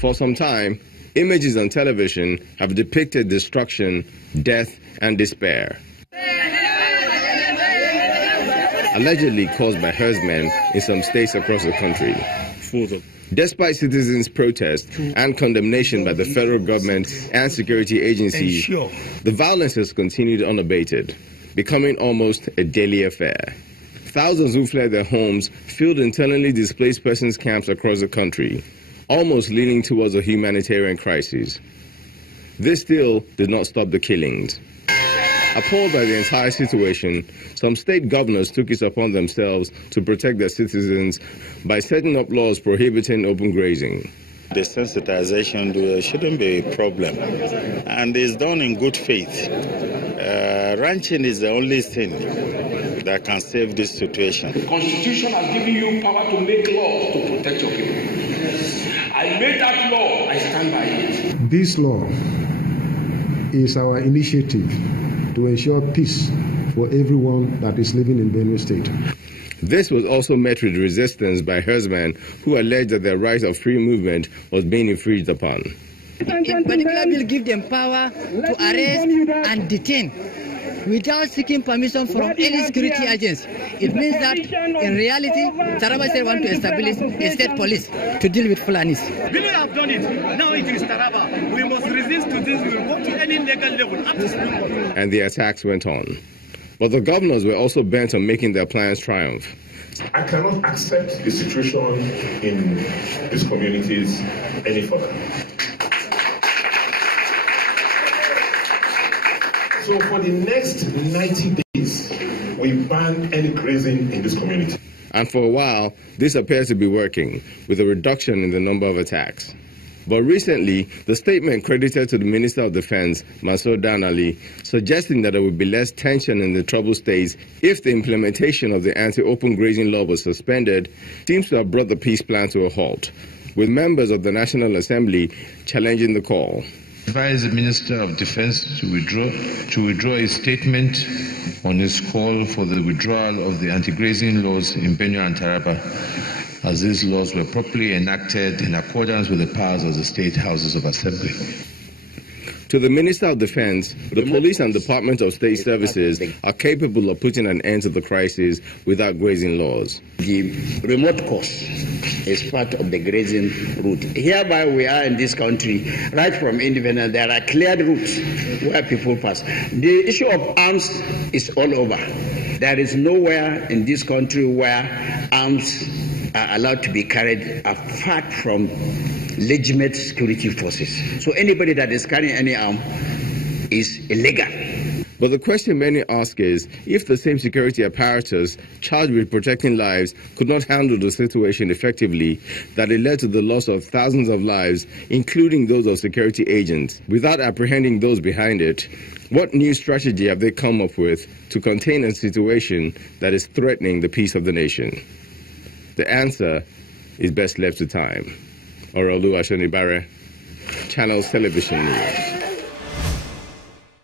For some time, images on television have depicted destruction, death, and despair, allegedly caused by herdsmen in some states across the country. Despite citizens' protest and condemnation by the federal government and security agencies, the violence has continued unabated, becoming almost a daily affair. Thousands who fled their homes filled internally displaced persons camps across the country, almost leaning towards a humanitarian crisis. This still did not stop the killings. Appalled by the entire situation, some state governors took it upon themselves to protect their citizens by setting up laws prohibiting open grazing. The sensitization shouldn't be a problem, and it's done in good faith. Ranching is the only thing that can save this situation. The Constitution has given you power to make laws to protect your people. I made that law, I stand by it. This law is our initiative to ensure peace for everyone that is living in Benue State. This was also met with resistance by herdsmen who alleged that their right of free movement was being infringed upon. In particular, will give them power to arrest and detain without seeking permission from any security agents. It means that in reality, Taraba State wants to establish a state police to deal with Fulanis. We have done it. Now it is Taraba. We must resist to this. We will go to any legal level up to Supreme Court. And the attacks went on. But the governors were also bent on making their plans triumph. I cannot accept the situation in these communities any further. So for the next 90 days, we ban any grazing in this community. And for a while, this appears to be working, with a reduction in the number of attacks. But recently, the statement credited to the Minister of Defense, Mansour Danali, suggesting that there would be less tension in the troubled states if the implementation of the anti-open grazing law was suspended, seems to have brought the peace plan to a halt, with members of the National Assembly challenging the call. Advise the Minister of Defense to withdraw his statement on his call for the withdrawal of the anti-grazing laws in Benue and Taraba, as these laws were properly enacted in accordance with the powers of the state houses of assembly. To the Minister of Defense, the police and Department of State Services are capable of putting an end to the crisis without grazing laws. The remote course is part of the grazing route. Hereby we are in this country, right from independence, there are cleared routes where people pass. The issue of arms is all over. There is nowhere in this country where arms are allowed to be carried apart from legitimate security forces. So anybody that is carrying any arm is illegal. But the question many ask is, if the same security apparatus charged with protecting lives could not handle the situation effectively, that it led to the loss of thousands of lives, including those of security agents, without apprehending those behind it, what new strategy have they come up with to contain a situation that is threatening the peace of the nation? The answer is best left to time. Orolu Ashonibare, Channels Television News.